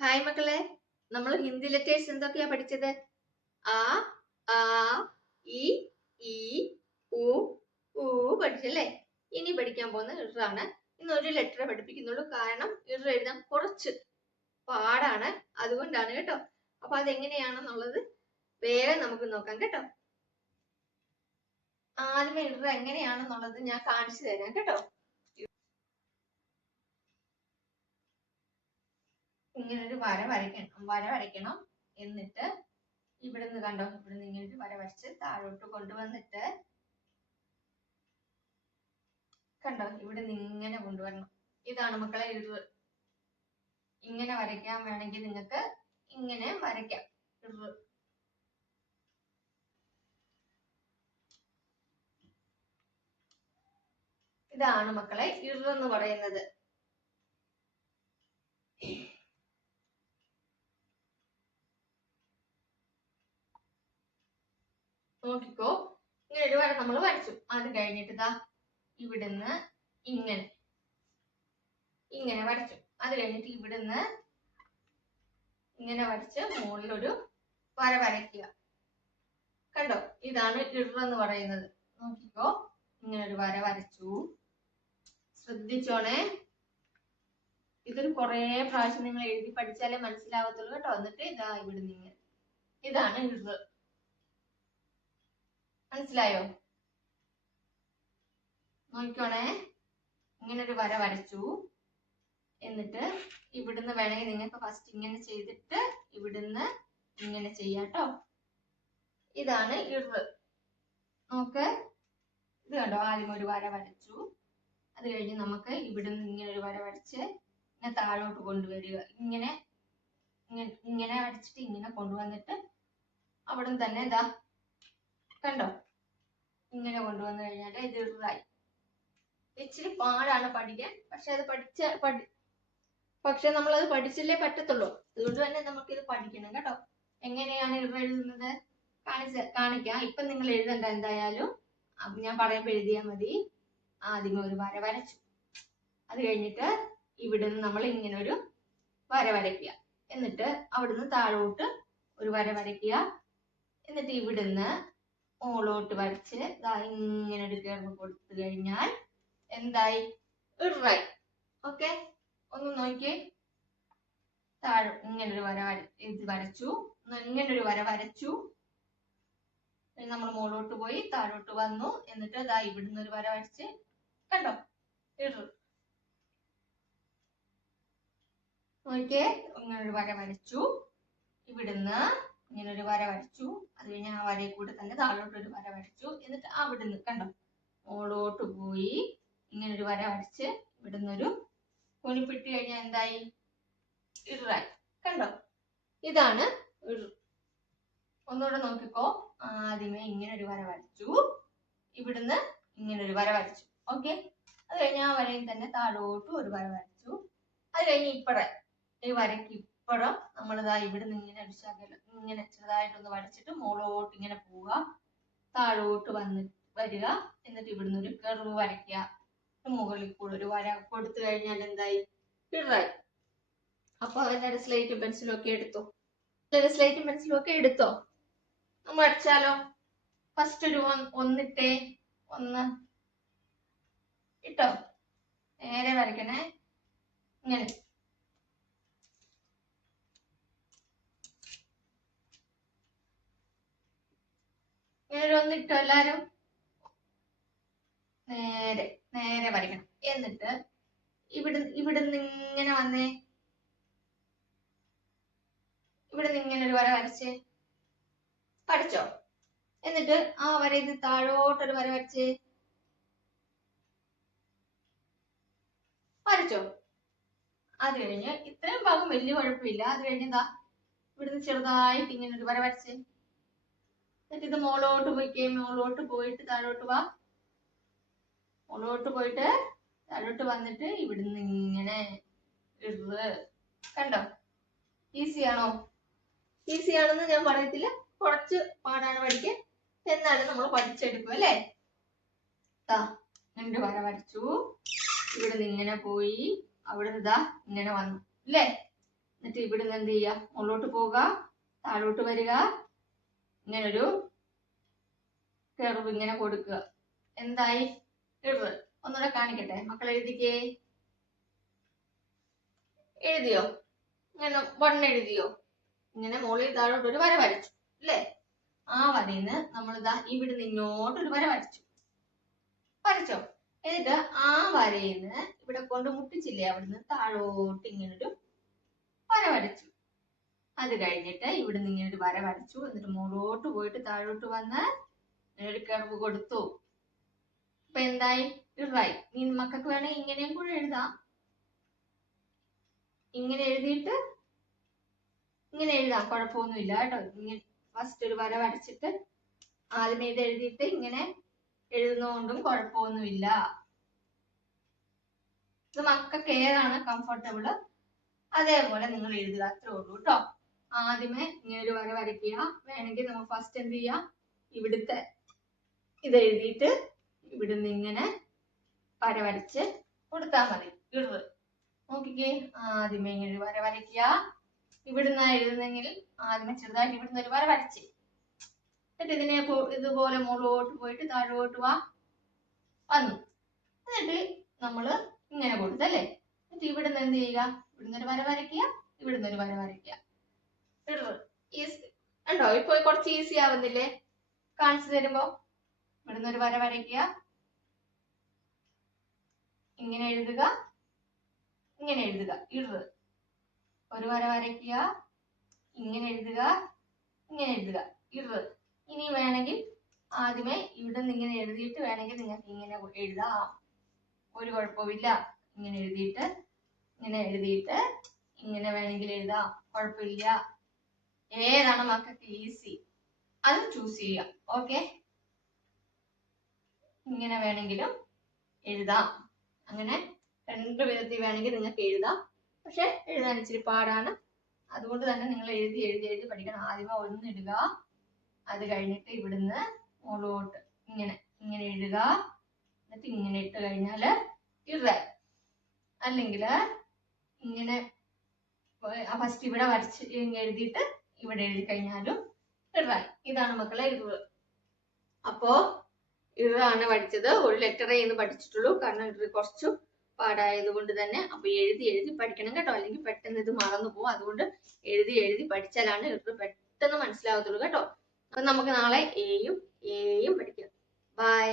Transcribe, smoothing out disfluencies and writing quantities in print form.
Hi മക്കളെ, നമ്മൾ Hindi letters എന്തൊക്കെയാ പഠിച്ചത്? ആ, ആ, ഇ, ഈ, ഉ, ഊ പഠിച്ചല്ലേ? ഇനി പഠിക്കാൻ പോകുന്ന ഇറാണ്. ഇന്ന് ഒരു ലെറ്റർ പഠിപ്പിക്കുന്നുള്ളൂ, കാരണം ഇറ എഴുതാൻ കുറച്ച് പാടാണ്, അതുകൊണ്ടാണ് കേട്ടോ. അപ്പൊ അതെങ്ങനെയാണെന്നുള്ളത് വേഗം നമുക്ക് നോക്കാം കേട്ടോ. ആദ്യമേ ഇറ എങ്ങനെയാണെന്നുള്ളത് ഞാൻ കാണിച്ചു തരാം കേട്ടോ. ഇങ്ങനെ ഒരു വര വരയ്ക്കണം. എന്നിട്ട് ഇവിടുന്ന് കണ്ടോ, ഇവിടുന്ന് ഇങ്ങനെ ഒരു വര വരച്ച് താഴോട്ട് കൊണ്ടുവന്നിട്ട് കണ്ടോ, ഇവിടുന്ന് ഇങ്ങനെ കൊണ്ടുവരണം. ഇതാണ് മക്കളെ ഇറ്. ഇങ്ങനെ വരയ്ക്കാൻ വേണമെങ്കിൽ നിങ്ങൾക്ക് ഇങ്ങനെ വരയ്ക്കാം. ഇറ് ഇതാണ് മക്കളെ ഇറ് എന്ന് പറയുന്നത്. നോക്കിക്കോ, ഇങ്ങനെ ഒരു വര നമ്മൾ വരച്ചു. അത് കഴിഞ്ഞിട്ട് ഇതാ ഇവിടുന്ന് ഇങ്ങനെ ഇങ്ങനെ വരച്ചു. അത് കഴിഞ്ഞിട്ട് ഇവിടുന്ന് ഇങ്ങനെ വരച്ച് മുകളിലൊരു വര വരയ്ക്കുക. കണ്ടോ, ഇതാണ് ഇറ് എന്ന് പറയുന്നത്. നോക്കിക്കോ, ഇങ്ങനെ ഒരു വര വരച്ചു. ശ്രദ്ധിച്ചോണേ, ഇതൊരു കുറേ പ്രാവശ്യം നിങ്ങൾ എഴുതി പഠിച്ചാലേ മനസ്സിലാവത്തുള്ളൂ കേട്ടോ. എന്നിട്ട് ഇതാ ഇവിടുന്ന് ഇങ്ങനെ, ഇതാണ് ഇറ്. മനസ്സിലായോ? നോക്കിക്കോണേ, ഇങ്ങനെ ഒരു വര വരച്ചു. എന്നിട്ട് ഇവിടുന്ന് വേണമെങ്കിൽ നിങ്ങൾക്ക് ഫസ്റ്റ് ഇങ്ങനെ ചെയ്തിട്ട് ഇവിടുന്ന് ഇങ്ങനെ ചെയ്യാട്ടോ. ഇതാണ് ഇറ്. നോക്ക്, ഇത് കണ്ടോ, ആദ്യം ഒരു വര വരച്ചു. അത് കഴിഞ്ഞ് നമുക്ക് ഇവിടുന്ന് ഇങ്ങനെ ഒരു വര വരച്ച് ഇങ്ങനെ താഴോട്ട് കൊണ്ടുവരിക. ഇങ്ങനെ ഇങ്ങനെ വരച്ചിട്ട് ഇങ്ങനെ കൊണ്ടുവന്നിട്ട് അവിടെ തന്നെ ഇതാ കണ്ടോ, ഇങ്ങനെ കൊണ്ടുവന്നു കഴിഞ്ഞാൽ ഇത് ഇറായി. ഇച്ചിരി പാടാണ് പഠിക്കാൻ, പക്ഷെ നമ്മളത് പഠിച്ചല്ലേ പറ്റത്തുള്ളൂ. അതുകൊണ്ട് തന്നെ നമുക്കിത് പഠിക്കണം കേട്ടോ. എങ്ങനെയാണ് ഇറ എഴുതുന്നത് കാണിക്കാം. ഇപ്പൊ നിങ്ങൾ എഴുതണ്ട, എന്തായാലും ഞാൻ പറയുമ്പോൾ എഴുതിയാൽ മതി. ആദ്യമേ ഒരു വര വരച്ചു. അത് കഴിഞ്ഞിട്ട് ഇവിടുന്ന് നമ്മൾ ഇങ്ങനെ ഒരു വര വരയ്ക്കുക. എന്നിട്ട് അവിടുന്ന് താഴോട്ട് ഒരു വര വരയ്ക്കുക. എന്നിട്ട് ഇവിടുന്ന് മുകളോട്ട് വരച്ച് ഇങ്ങനെ ഒരു കർവ് കൊടുത്തു കഴിഞ്ഞാൽ എന്തായി? ഇറായി. ഓക്കെ, ഒന്ന് നോക്കിയേ. താഴെ ഇങ്ങനൊരു വര വരച്ചു. ഇങ്ങനൊരു വര വരച്ചു. നമ്മൾ മുകളോട്ട് പോയി താഴോട്ട് വന്നു. എന്നിട്ട് അതാ ഇവിടുന്ന് ഒരു വര വരച്ച് കണ്ടോ, ഇറ്. നോക്കിയേ, ഇങ്ങനൊരു വര വരച്ചു. ഇവിടുന്ന് ഇങ്ങനൊരു വര വരച്ചു. അത് കഴിഞ്ഞ് ആ വരയിൽ കൂടെ തന്നെ താഴോട്ടൊരു വര വരച്ചു. എന്നിട്ട് അവിടുന്ന് കണ്ടോ, മുകളോട്ട് പോയി ഇങ്ങനൊരു വര വരച്ച് ഇവിടുന്നൊരു കുനിപ്പിട്ട് കഴിഞ്ഞാൽ എന്തായി? ഇറായി. കണ്ടോ, ഇതാണ് ഇറ്. ഒന്നുകൂടെ നോക്കിക്കോ. ആദ്യമേ ഇങ്ങനെ ഒരു വര വരച്ചു, ഇവിടുന്ന് ഇങ്ങനെ ഒരു വര വരച്ചു. ഓക്കെ, അത് കഴിഞ്ഞ് ആ വരയിൽ തന്നെ താഴോട്ട് ഒരു വര വരച്ചു. അത് കഴിഞ്ഞ് ഈ വരയ്ക്ക് ഇപ്പുറം നമ്മളിതാ ഇവിടുന്ന് ഇങ്ങനെ ഒരു ശകലം ഇങ്ങനെ ചെറുതായിട്ടൊന്ന് വരച്ചിട്ട് മുകളോട്ട് ഇങ്ങനെ പോവുക. താഴോട്ട് വരിക. എന്നിട്ട് ഇവിടുന്ന് ഒരു കർവ് വരയ്ക്കുക. മുകളിൽ കൂടെ ഒരു വര കൊടുത്തു കഴിഞ്ഞാൽ എന്തായി? ഇറായി. അപ്പൊ എല്ലാവരും സ്ലേറ്റും പെൻസിലും ഒക്കെ എടുത്തോ? സ്ലേറ്റും പെൻസിലും ഒക്കെ എടുത്തോ? നമ്മൾ വരച്ചാലോ? ഫസ്റ്റ് ഒരു ഒന്നിട്ടേ, ഒന്ന് ഇട്ടോ. നേരെ വരയ്ക്കണേ. ഇങ്ങനെ ഇങ്ങനെ ഒന്നിട്ടോ. എല്ലാരും നേരെ നേരെ വരയ്ക്കണം. എന്നിട്ട് ഇവിടുന്ന് ഇങ്ങനെ വന്നേ, ഇവിടുന്ന് ഇങ്ങനെ ഒരു വര വരച്ചേ. പഠിച്ചോ? എന്നിട്ട് ആ വര ഇത് താഴോട്ടൊരു വര വരച്ചേ. വരച്ചോ? അത് കഴിഞ്ഞ് ഇത്രയും ഭാഗം വലിയ കുഴപ്പമില്ല. അത് കഴിഞ്ഞ് എന്താ ഇവിടുന്ന് ചെറുതായിട്ട് ഇങ്ങനെ ഒരു വര വരച്ചേ. എന്നിട്ട് ഇത് മുകളോട്ട് പോയിക്കേ. മുകളോട്ട് പോയിട്ട് താഴോട്ട് വാ. മുകളോട്ട് പോയിട്ട് താഴോട്ട് വന്നിട്ട് ഇവിടുന്ന് ഇങ്ങനെ ഇറ്. കണ്ടോ, ഈസിയാണോ? ഈസിയാണെന്ന് ഞാൻ പറയത്തില്ല, കുറച്ച് പാടാണ് പഠിക്കാൻ. എന്നാലും നമ്മൾ പഠിച്ചെടുക്കും അല്ലേ? രണ്ട് വര വരച്ചു. ഇവിടുന്ന് ഇങ്ങനെ പോയി അവിടെ ഇതാ ഇങ്ങനെ വന്നു അല്ലേ? എന്നിട്ട് ഇവിടുന്ന് എന്ത് ചെയ്യുക, മുകളിലോട്ട് പോവുക, താഴോട്ട് വരിക, ഇങ്ങനൊരു കർവ് ഇങ്ങനെ കൊടുക്കുക. എന്തായി? ഇറ്. ഒന്നുകൂടെ കാണിക്കട്ടെ, മക്കൾ എഴുതിക്കേ. എഴുതിയോ? ഇങ്ങനെ 1 എഴുതിയോ? ഇങ്ങനെ മുകളിൽ താഴോട്ട് ഒരു വര വരച്ചു അല്ലേ? ആ വരയിന്ന് നമ്മൾ ഇതാ ഇവിടുന്ന് ഇങ്ങോട്ടൊരു വര വരച്ചോ. എന്നിട്ട് ആ വരയിന്ന് ഇവിടെ കൊണ്ട് മുട്ടിച്ചില്ലേ, അവിടുന്ന് താഴോട്ട് ഇങ്ങനൊരു വര വരച്ചു. അത് കഴിഞ്ഞിട്ട് ഇവിടുന്ന് ഇങ്ങനെ ഒരു വര വരച്ചു. എന്നിട്ട് മുകളോട്ട് പോയിട്ട് താഴോട്ട് വന്ന് ഒരു കർവ് കൊടുത്തു. അപ്പൊ എന്തായി? ഇറായി. നീ മക്കൾക്ക് വേണമെങ്കിൽ ഇങ്ങനെയും കൂടെ എഴുതാം. ഇങ്ങനെ എഴുതിയിട്ട് ഇങ്ങനെ എഴുതാം, കുഴപ്പമൊന്നുമില്ല കേട്ടോ. ഇങ്ങനെ ഫസ്റ്റ് ഒരു വര വരച്ചിട്ട് ആദ്യമേ ഇത് എഴുതിയിട്ട് ഇങ്ങനെ എഴുതുന്നതുകൊണ്ടും കുഴപ്പമൊന്നുമില്ല. ഇത് മക്കൾക്ക് ഏതാണ് കംഫർട്ടബിള് അതേപോലെ നിങ്ങൾ എഴുതുക, അത്രേ ഉള്ളൂ കേട്ടോ. ആദ്യമേ ഇങ്ങനെ ഒരു വര വരയ്ക്കുക. വേണമെങ്കിൽ നമ്മൾ ഫസ്റ്റ് എന്ത് ചെയ്യാം, ഇവിടുത്തെ ഇത് എഴുതിയിട്ട് ഇവിടുന്ന് ഇങ്ങനെ വര വരച്ച് കൊടുത്താൽ മതി. ഇറ്. നോക്കിക്കേ, ആദ്യമേ ഇങ്ങനെ ഒരു വര വരയ്ക്കുക. ഇവിടുന്ന് എഴുതുന്നെങ്കിൽ ആദ്യമേ ചെറുതായിട്ട് ഇവിടുന്ന് ഒരു വര വരച്ച്, എന്നിട്ട് ഇതിനെ ഇതുപോലെ മുകളിലോട്ട് പോയിട്ട് താഴോട്ട് വന്നു. എന്നിട്ട് നമ്മള് ഇങ്ങനെ കൊടുത്തല്ലേ. എന്നിട്ട് ഇവിടുന്ന് എന്ത് ചെയ്യുക, ഇവിടുന്ന് ഒരു വര വരയ്ക്കുക, ഇവിടുന്ന് ഒരു വര വരയ്ക്കുക. ഉണ്ടോ? ഇപ്പൊ കുറച്ച് ഈസി ആവുന്നില്ലേ കാണിച്ചു തരുമ്പോ? ഇവിടുന്ന് ഒരു വര വരയ്ക്കുക, ഇങ്ങനെ എഴുതുക, ഇങ്ങനെ എഴുതുക, ഇറ്. ഒരു വര വരയ്ക്കുക, ഇങ്ങനെ എഴുതുക, ഇങ്ങനെ എഴുതുക, ഇറ്. ഇനി വേണമെങ്കിൽ ആദ്യമേ ഇവിടെ നിന്ന് ഇങ്ങനെ എഴുതിയിട്ട് വേണമെങ്കിൽ നിങ്ങൾക്ക് ഇങ്ങനെ എഴുതാം, ഒരു കുഴപ്പമില്ല. ഇങ്ങനെ എഴുതിയിട്ട് ഇങ്ങനെ വേണമെങ്കിൽ എഴുതാം, കുഴപ്പമില്ല. ഏതാണ് മക്കൾക്ക് ഈസി അത് ചൂസ് ചെയ്യാം. ഓക്കെ, ഇങ്ങനെ വേണമെങ്കിലും എഴുതാം. അങ്ങനെ 2 വിധത്തിൽ വേണമെങ്കിൽ നിങ്ങൾക്ക് എഴുതാം. പക്ഷെ എഴുതാൻ ഇച്ചിരി പാടാണ്. അതുകൊണ്ട് തന്നെ നിങ്ങൾ എഴുതി പഠിക്കണം. ആദ്യമേ 1 ഇടുക, അത് കഴിഞ്ഞിട്ട് ഇവിടുന്ന് മുകളോട്ട് ഇങ്ങനെ എഴുതുക, എന്നിട്ട് ഇങ്ങനെ ഇട്ട് കഴിഞ്ഞാല് ഇറ. അല്ലെങ്കിൽ ഇങ്ങനെ ഫസ്റ്റ് ഇവിടെ വരച്ച് എഴുതിയിട്ട് ഇവിടെ എഴുതി കഴിഞ്ഞാലും ഇറ. ഇതാണ് മക്കളെ ഇറ്. അപ്പോ ഇറാണ് പഠിച്ചത്. ഒരു ലെറ്ററേ ഇന്ന് പഠിച്ചിട്ടുള്ളൂ, കാരണം ഇറ് കുറച്ചു പാടായത് കൊണ്ട് തന്നെ. അപ്പൊ എഴുതി പഠിക്കണം കേട്ടോ, അല്ലെങ്കിൽ പെട്ടെന്ന് ഇത് മറന്നു പോകും. അതുകൊണ്ട് എഴുതി പഠിച്ചാലാണ് ഇറ് പെട്ടെന്ന് മനസ്സിലാവത്തുള്ളൂ കേട്ടോ. അപ്പൊ നമുക്ക് നാളെ എയും പഠിക്കാം. ബൈ.